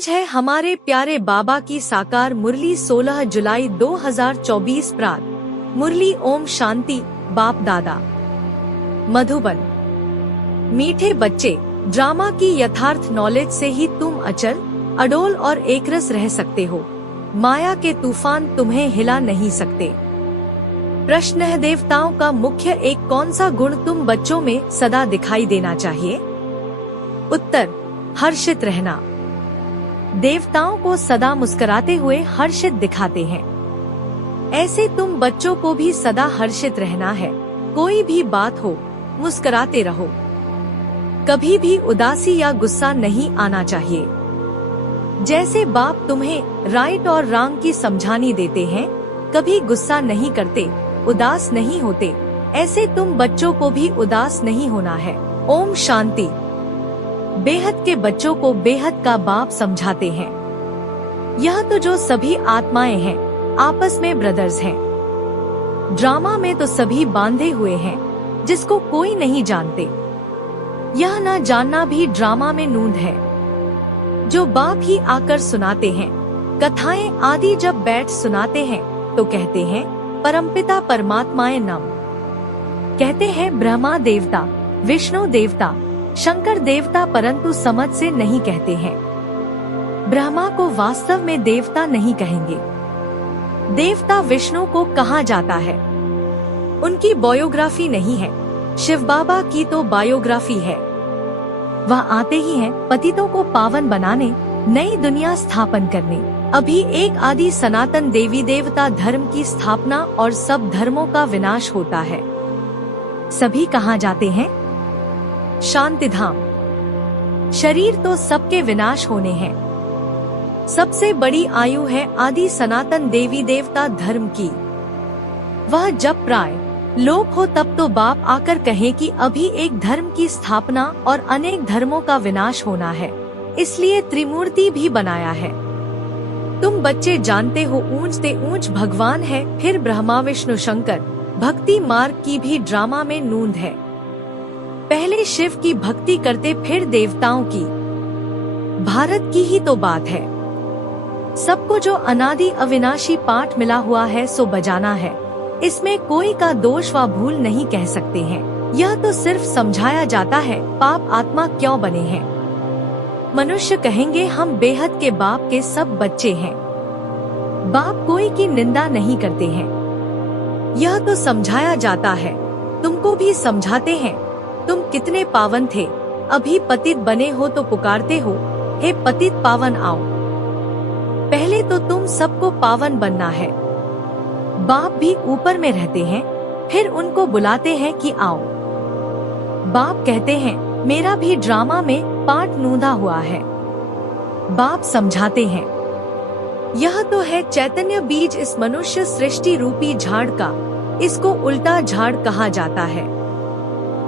आज है हमारे प्यारे बाबा की साकार मुरली 16 जुलाई 2024 प्रात। मुरली ओम शांति बाप दादा। मधुबन। मीठे बच्चे, ड्रामा की यथार्थ नॉलेज से ही तुम अचल, अडोल और एकरस रह सकते हो। माया के तूफान तुम्हें हिला नहीं सकते। प्रश्न है, देवताओं का मुख्य एक कौन सा गुण तुम बच्चों में सदा दिखाई देना चाहिए? उत्तर, हर्षित रहना। देवताओं को सदा मुस्कुराते हुए हर्षित दिखाते हैं। ऐसे तुम बच्चों को भी सदा हर्षित रहना है। कोई भी बात हो, मुस्कुराते रहो। कभी भी उदासी या गुस्सा नहीं आना चाहिए। जैसे बाप तुम्हें राइट और रॉन्ग की समझानी देते हैं, कभी गुस्सा नहीं करते, उदास नहीं होते, ऐसे तुम बच्चों को भी उदास नहीं होना है। ओम शांति। बेहद के बच्चों को बेहद का बाप समझाते हैं। यह तो जो सभी आत्माएं हैं, आपस में ब्रदर्स हैं। ड्रामा में तो सभी बांधे हुए हैं, जिसको कोई नहीं जानते। यह न जानना भी ड्रामा में नूंद है, जो बाप ही आकर सुनाते हैं। कथाएं आदि जब बैठ सुनाते हैं तो कहते हैं परमपिता परमात्माए नम। कहते हैं ब्रह्मा देवता, विष्णु देवता, शंकर देवता, परंतु समझ से नहीं कहते हैं। ब्रह्मा को वास्तव में देवता नहीं कहेंगे। देवता विष्णु को कहा जाता है। उनकी बायोग्राफी नहीं है। शिव बाबा की तो बायोग्राफी है। वह आते ही हैं पतितों को पावन बनाने, नई दुनिया स्थापन करने। अभी एक आदि सनातन देवी देवता धर्म की स्थापना और सब धर्मों का विनाश होता है। सभी कहाँ जाते हैं? शांति धाम। शरीर तो सबके विनाश होने हैं। सबसे बड़ी आयु है आदि सनातन देवी देवता धर्म की। वह जब प्राय लोप हो तब तो बाप आकर कहे कि अभी एक धर्म की स्थापना और अनेक धर्मों का विनाश होना है, इसलिए त्रिमूर्ति भी बनाया है। तुम बच्चे जानते हो ऊंचते ऊंच भगवान है, फिर ब्रह्मा विष्णु शंकर। भक्ति मार्ग की भी ड्रामा में नूंद है। पहले शिव की भक्ति करते, फिर देवताओं की। भारत की ही तो बात है। सबको जो अनादि अविनाशी पाठ मिला हुआ है सो बजाना है। इसमें कोई का दोष व भूल नहीं कह सकते हैं। यह तो सिर्फ समझाया जाता है पाप आत्मा क्यों बने हैं। मनुष्य कहेंगे हम बेहद के बाप के सब बच्चे हैं। बाप कोई की निंदा नहीं करते हैं। यह तो समझाया जाता है। तुमको भी समझाते हैं। तुम कितने पावन थे, अभी पतित बने हो तो पुकारते हो, हे पतित पावन आओ। पहले तो तुम सबको पावन बनना है। बाप भी ऊपर में रहते हैं, फिर उनको बुलाते हैं कि आओ। बाप कहते हैं मेरा भी ड्रामा में पार्ट नूंदा हुआ है। बाप समझाते हैं। यह तो है चैतन्य बीज इस मनुष्य सृष्टि रूपी झाड़ का। इसको उल्टा झाड़ कहा जाता है।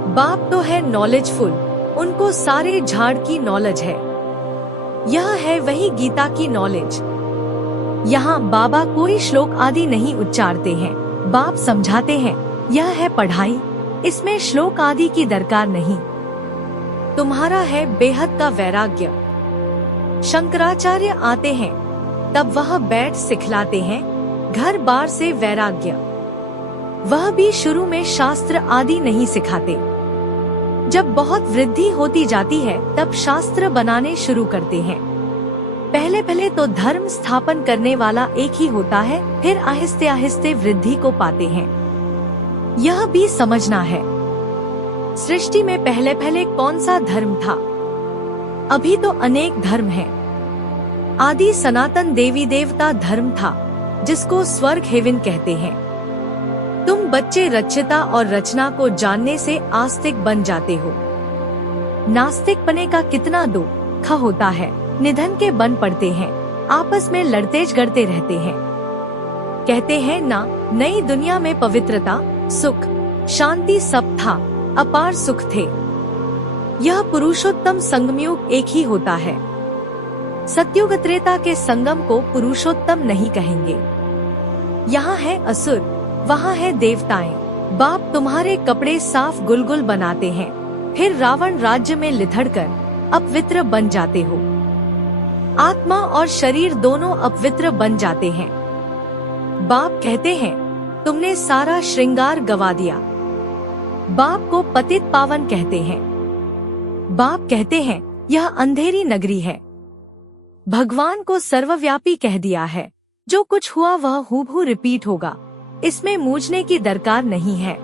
बाप तो है नॉलेजफुल, उनको सारे झाड़ की नॉलेज है। यह है वही गीता की नॉलेज। यहाँ बाबा कोई श्लोक आदि नहीं उच्चारते हैं। बाप समझाते हैं यह है पढ़ाई, इसमें श्लोक आदि की दरकार नहीं। तुम्हारा है बेहद का वैराग्य। शंकराचार्य आते हैं, तब वह बैठ सिखलाते हैं घर बार से वैराग्य। वह भी शुरू में शास्त्र आदि नहीं सिखाते। जब बहुत वृद्धि होती जाती है तब शास्त्र बनाने शुरू करते हैं। पहले पहले तो धर्म स्थापन करने वाला एक ही होता है, फिर आहिस्ते आहिस्ते वृद्धि को पाते हैं। यह भी समझना है सृष्टि में पहले पहले कौन सा धर्म था। अभी तो अनेक धर्म हैं। आदि सनातन देवी देवता धर्म था, जिसको स्वर्ग हेवन कहते हैं। तुम बच्चे रचिता और रचना को जानने से आस्तिक बन जाते हो। नास्तिक बने का कितना दुख होता है। निधन के बन पड़ते हैं, आपस में लड़ते झगड़ते रहते हैं। कहते हैं ना, नई दुनिया में पवित्रता, सुख, शांति सब था, अपार सुख थे। यह पुरुषोत्तम संगमयुग एक ही होता है। सतयुग त्रेता के संगम को पुरुषोत्तम नहीं कहेंगे। यहाँ है असुर, वहाँ है देवताएं। बाप तुम्हारे कपड़े साफ गुलगुल बनाते हैं, फिर रावण राज्य में लिथड़कर अपवित्र बन जाते हो। आत्मा और शरीर दोनों अपवित्र बन जाते हैं। बाप कहते हैं, तुमने सारा श्रृंगार गवा दिया। बाप को पतित पावन कहते हैं। बाप कहते हैं, यह अंधेरी नगरी है। भगवान को सर्वव्यापी कह दिया है। जो कुछ हुआ वह हूबहू रिपीट होगा, इसमें मूझने की दरकार नहीं है।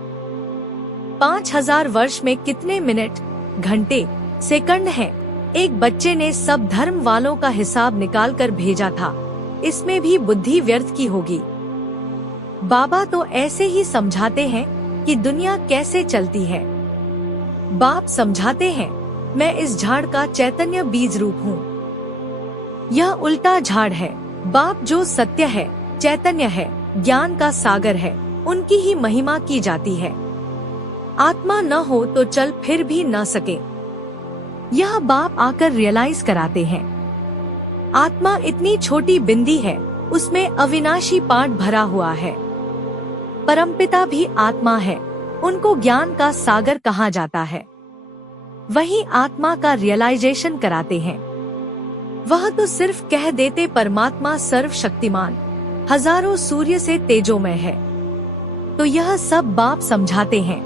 5000 वर्ष में कितने मिनट, घंटे, सेकंड हैं? एक बच्चे ने सब धर्म वालों का हिसाब निकाल कर भेजा था, इसमें भी बुद्धि व्यर्थ की होगी। बाबा तो ऐसे ही समझाते हैं कि दुनिया कैसे चलती है। बाप समझाते हैं, मैं इस झाड़ का चैतन्य बीज रूप हूँ। यह उल्टा झाड़ है। बाप जो सत्य है, चैतन्य है, ज्ञान का सागर है, उनकी ही महिमा की जाती है। आत्मा न हो तो चल फिर भी न सके। यह बाप आकर रियलाइज कराते हैं। आत्मा इतनी छोटी बिंदी है, उसमें अविनाशी पाठ भरा हुआ है। परमपिता भी आत्मा है, उनको ज्ञान का सागर कहा जाता है। वही आत्मा का रियलाइजेशन कराते हैं। वह तो सिर्फ कह देते परमात्मा सर्वशक्तिमान, हजारों सूर्य से तेजोमय है। तो यह सब बाप समझाते हैं।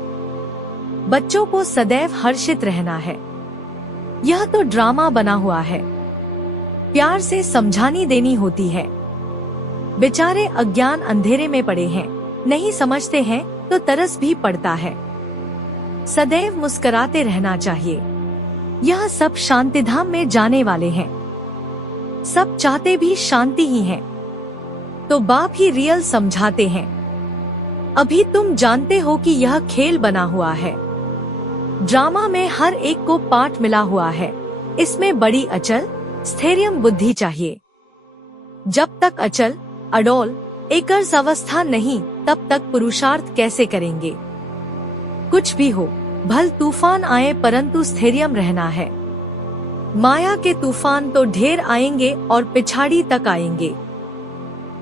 बच्चों को सदैव हर्षित रहना है। यह तो ड्रामा बना हुआ है। प्यार से समझानी देनी होती है। बेचारे अज्ञान अंधेरे में पड़े हैं, नहीं समझते हैं तो तरस भी पड़ता है। सदैव मुस्कुराते रहना चाहिए। यह सब शांतिधाम में जाने वाले हैं। सब चाहते भी शांति ही है। तो बाप ही रियल समझाते हैं। अभी तुम जानते हो कि यह खेल बना हुआ है। ड्रामा में हर एक को पाठ मिला हुआ है। इसमें बड़ी अचल स्थैर्यम बुद्धि चाहिए। जब तक अचल अडोल एकर्स अवस्था नहीं, तब तक पुरुषार्थ कैसे करेंगे? कुछ भी हो, भल तूफान आए परंतु स्थैर्यम रहना है। माया के तूफान तो ढेर आएंगे और पिछाड़ी तक आएंगे।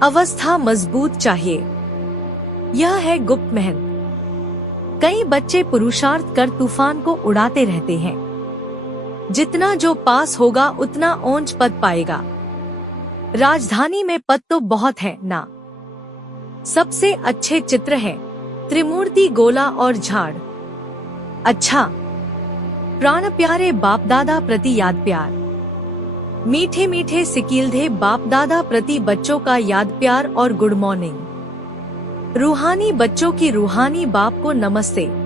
अवस्था मजबूत चाहिए। यह है गुप्त मेहनत। कई बच्चे पुरुषार्थ कर तूफान को उड़ाते रहते हैं। जितना जो पास होगा उतना ऊंच पद पाएगा। राजधानी में पद तो बहुत है ना। सबसे अच्छे चित्र हैं त्रिमूर्ति, गोला और झाड़। अच्छा, प्राण प्यारे बाप दादा प्रति याद प्यार। मीठे मीठे सिकीलधे बाप दादा प्रति बच्चों का याद प्यार और गुड मॉर्निंग। रूहानी बच्चों की रूहानी बाप को नमस्ते।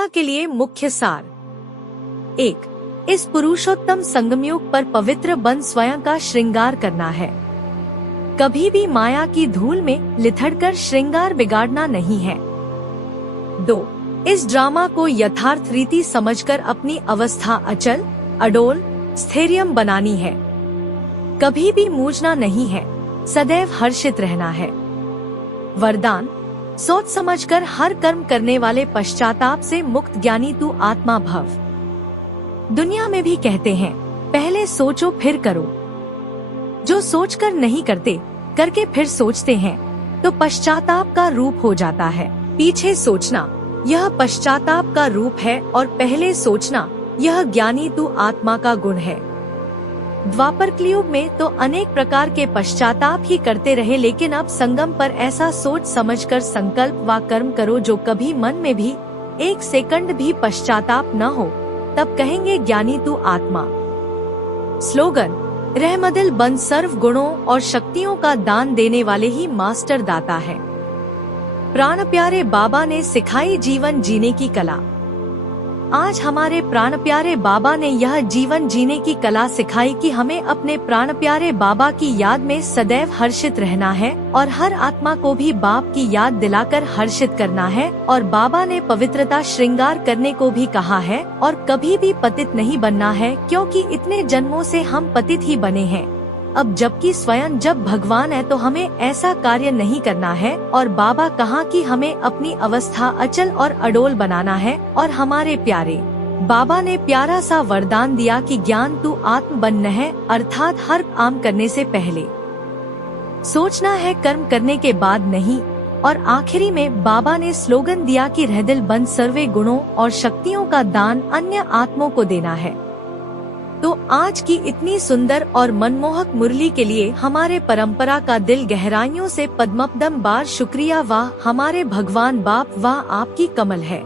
प्रेरणा के लिए मुख्य सार। 1. इस पुरुषोत्तम संगमयुग पर पवित्र बन स्वयं का श्रृंगार करना है। कभी भी माया की धूल में लिथड़कर श्रृंगार बिगाड़ना नहीं है। 2. इस ड्रामा को यथार्थ रीति समझकर अपनी अवस्था अचल, अडोल, स्थैर्यम बनानी है। कभी भी मूझना नहीं है, सदैव हर्षित रहना है। वरदान: सोच समझकर हर कर्म करने वाले पश्चाताप से मुक्त ज्ञानी तू आत्मा भव। दुनिया में भी कहते हैं, पहले सोचो फिर करो। जो सोचकर नहीं करते, करके फिर सोचते हैं, तो पश्चाताप का रूप हो जाता है। पीछे सोचना यह पश्चाताप का रूप है और पहले सोचना यह ज्ञानी तू आत्मा का गुण है। द्वापर कलयुग में तो अनेक प्रकार के पश्चाताप ही करते रहे, लेकिन अब संगम पर ऐसा सोच समझकर संकल्प व कर्म करो जो कभी मन में भी एक सेकंड भी पश्चाताप न हो, तब कहेंगे ज्ञानी तू आत्मा। स्लोगन: रहमदिल बन सर्व गुणों और शक्तियों का दान देने वाले ही मास्टर दाता है। प्राण प्यारे बाबा ने सिखाई जीवन जीने की कला। आज हमारे प्राण प्यारे बाबा ने यह जीवन जीने की कला सिखाई कि हमें अपने प्राण प्यारे बाबा की याद में सदैव हर्षित रहना है और हर आत्मा को भी बाप की याद दिलाकर हर्षित करना है। और बाबा ने पवित्रता श्रृंगार करने को भी कहा है और कभी भी पतित नहीं बनना है, क्योंकि इतने जन्मों से हम पतित ही बने हैं। अब जबकि स्वयं जब भगवान है तो हमें ऐसा कार्य नहीं करना है। और बाबा कहा कि हमें अपनी अवस्था अचल और अडोल बनाना है। और हमारे प्यारे बाबा ने प्यारा सा वरदान दिया कि ज्ञान तू आत्म बनना है, अर्थात हर काम करने से पहले सोचना है, कर्म करने के बाद नहीं। और आखिरी में बाबा ने स्लोगन दिया कि रहदिल बन सर्वे गुणों और शक्तियों का दान अन्य आत्मों को देना है। तो आज की इतनी सुंदर और मनमोहक मुरली के लिए हमारे परंपरा का दिल गहराइयों से पद्मपदम बार शुक्रिया। वाह हमारे भगवान बाप, वाह आपकी कमल है।